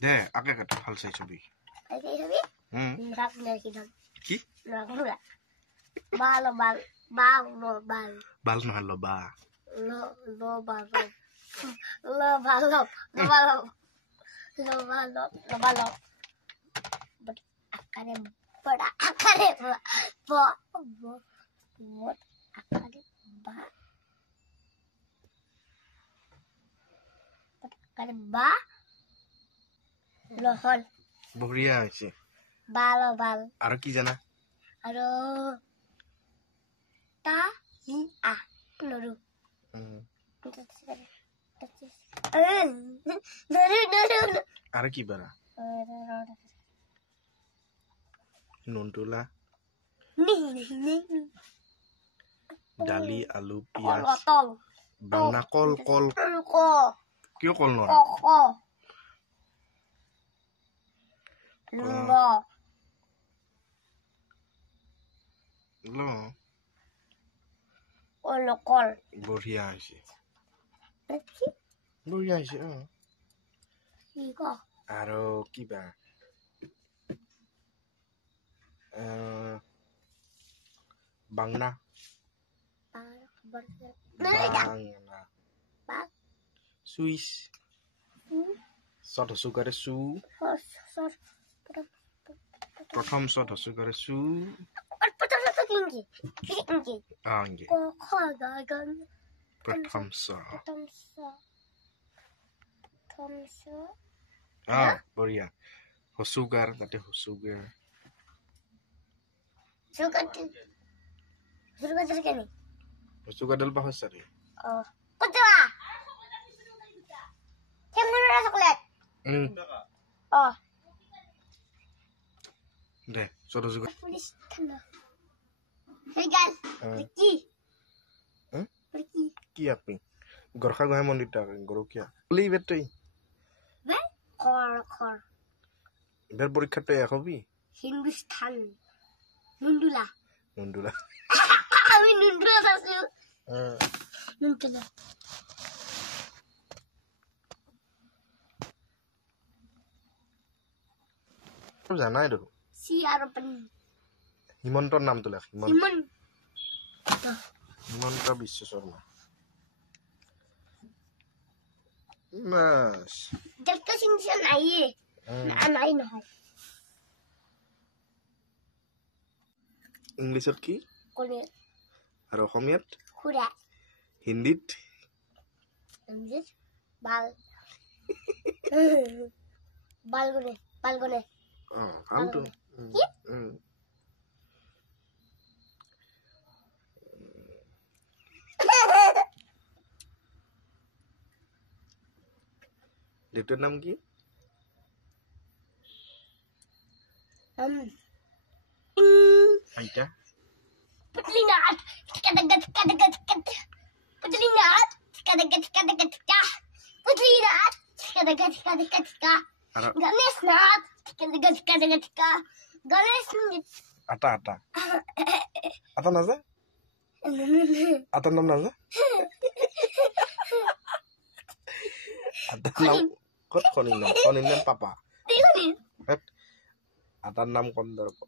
দে আগে কাট ভাল চাই ছবি কি বাল নহয় লবা बड़ा आकारे बा आकारे बा आकारे बा लहल বঢ়িয়া হৈছে बाल আৰু কি জানা আৰু তা ই আ নৰু আৰু কি বাৰা নুনটুলা দালি আলু পিয়াজ বাংনা কল কিয় কল নৰা বঢ়িয়া হৈছে আৰু কিবা বাংনা সুইচ সত হসুকাৰে সু প্ৰথম সত হসুকাৰে সু প্ৰথম স বঢ়িয়া হসুগাৰ তাতে হসুগাৰ হসুগাৰডাল পাহৰিছা ৰে দে সত হসুগাৰ কি আপনি গৰখা গোহাঁই মন্দিৰ গৰখীয়া বুলি বেতই এবাৰ পৰীক্ষাটো এক হবি হিন্দুস্তান নুনডুলা আমি নুনডুলা আছো নুনডুলা জানাই দেখো সি আৰু পানী হিমন্তৰ নামটো লেখ হিমন্ত বিশ্ব শৰ্মা বাস জলকা সিং নাইয়ে নাই নহয় ইংলিছত কি কোনে আৰু অসমীয়াত খুৰা হিন্দীত বাল বালগনে ভালটো দেউতাৰ নাম কি আইতা Putlinat, Putlinat, আটা নাজা আটাৰ নাম নাজা আটাৰ নাম ক'ত কণীৰ নাম পাপা আটাৰ নাম কন্দৰ্প